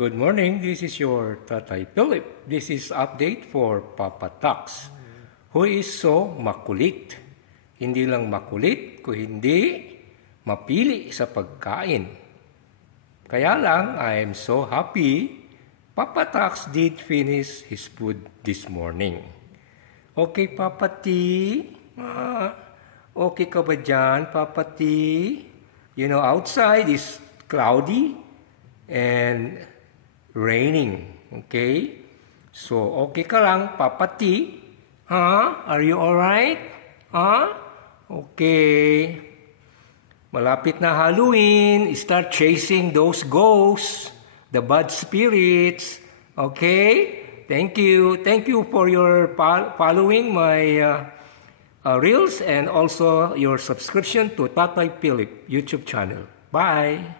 Good morning, this is your Tatay Philip. This is update for Papa Tax, who is so makulit. Hindi lang makulit, kundi mapili sa pagkain. Kaya lang, I am so happy, Papa Tax did finish his food this morning. Okay, Papa T? Okay ka ba dyan, Papa T? You know, outside is cloudy and raining. Okay? So, okay ka lang, Papa T? Are you alright? Okay. Malapit na Halloween. Start chasing those ghosts, the bad spirits. Okay? Thank you. Thank you for your following my reels and also your subscription to Tatay Philip YouTube channel. Bye!